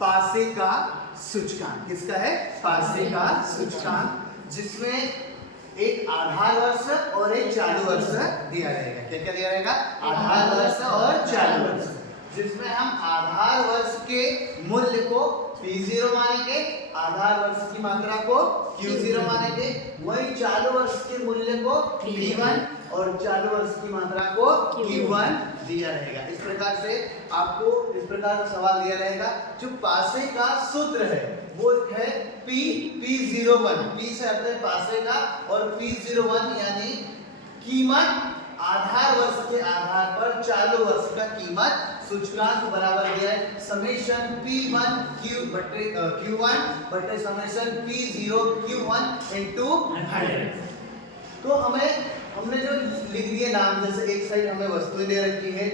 पासे का सूचकांक। किसका है? पासे का सूचकांक, जिसमें एक आधार वर्ष और एक चालू वर्ष दिया रहेगा। क्या क्या दिया रहेगा? आधार वर्ष और चालू वर्ष, जिसमें हम आधार वर्ष के मूल्य को P0 मानेंगे, आधार वर्ष की मात्रा को Q0 मानेंगे, वही चालू वर्ष के मूल्य को P1 और चालू वर्ष की मात्रा को Q1 दिया रहेगा। इस प्रकार से आपको इस प्रकार का सवाल दिया रहेगा। जो पासे का सूत्र है वो है P01। P से अर्थ है पासे का, और P01 यानी कीमत आधार वर्ष के आधार पर चालू वर्ष का कीमत सूचकांक बराबर दिया है समेशन P1 Q1 बटे समेशन P0 Q1 इनटू 100। तो हमने जो लिख दिए नाम, जैसे एक साइड हमें वस्तुएं दे रखी है,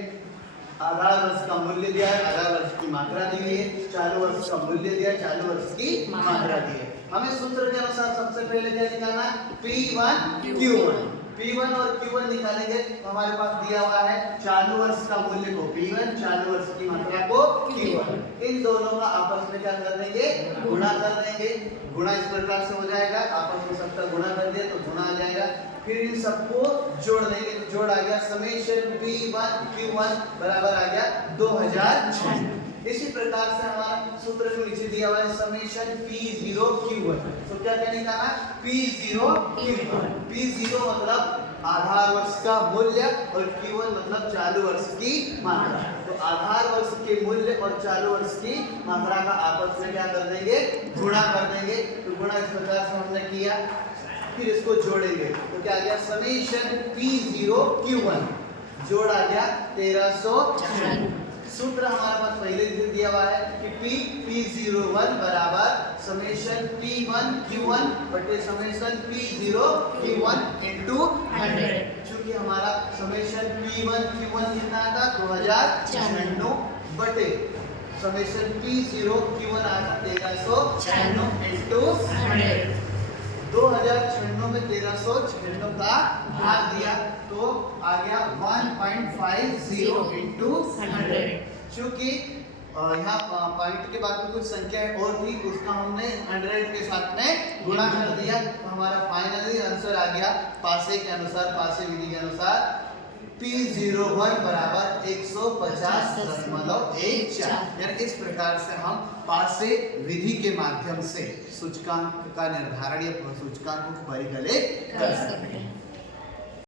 आधार वर्ष का मूल्य दिया है, आधार वर्ष की मात्रा दी है, चालू वर्ष का मूल्य दिया है, चालू वर्ष की मात्रा दी है। हमें सूत्र के अनुसार सबसे पहले क्या निकालना है? P1 Q1। P1 और Q1 निकालेंगे तो हमारे पास दिया हुआ है चालू वर्ष का मूल्य को P1, चालू वर्ष की मात्रा को Q1। इन दोनों का आपस में क्या कर देंगे? गुणा कर देंगे। गुणा इस प्रकार से हो जाएगा, आपस में सबका गुणा कर दिया तो गुणा आ जाएगा। फिर इन सबको जोड़ देंगे तो जोड़ आ गया समेशन P1 Q1 बराबर आ गया 2096। इसी प्रकार से हमारा सूत्र के नीचे दिया हुआ है समेशन P0 Q1। तो क्या क्या निकालना? P0 Q1। P0 मतलब आधार वर्ष का मूल्य और Q1 मतलब चालू वर्ष की मात्रा। तो आधार वर्ष के मूल्य और चालू वर्ष की मात्रा का आपस में क्या कर देंगे? गुणा कर देंगे। तो गुणा इस प्रकार से हमने किया, फिर इसको जोड़ेंगे तो क्या आ गया? समेशन P0 Q1 जोड़ आ गया 1396। सूत्र हमारे पास पहले से दिया हुआ है कि P01 बराबर समेशन P1 Q1 बटे समेशन P0 Q1 इनटू 100। चूंकि हमारा समेशन P1 Q1 कितना था? 2096 बटे समेशन P0 Q1 आया 1396 इनटू 100। 2096 में 1396 का भाग दिया तो आ गया 1.50 इनटू 100। चूंकि यहाँ पॉइंट के बाद में कुछ संख्या और थी, उसका हमने 100 के साथ में गुणा कर दिया तो हमारा फाइनली आंसर आ गया पासे के अनुसार, पासे विधि के अनुसार P01 बराबर 150.14। यानी इस प्रकार से हम पासे विधि के माध्यम से सूचकांक का निर्धारण या सूचकांक को परिकलित कर सकते हैं।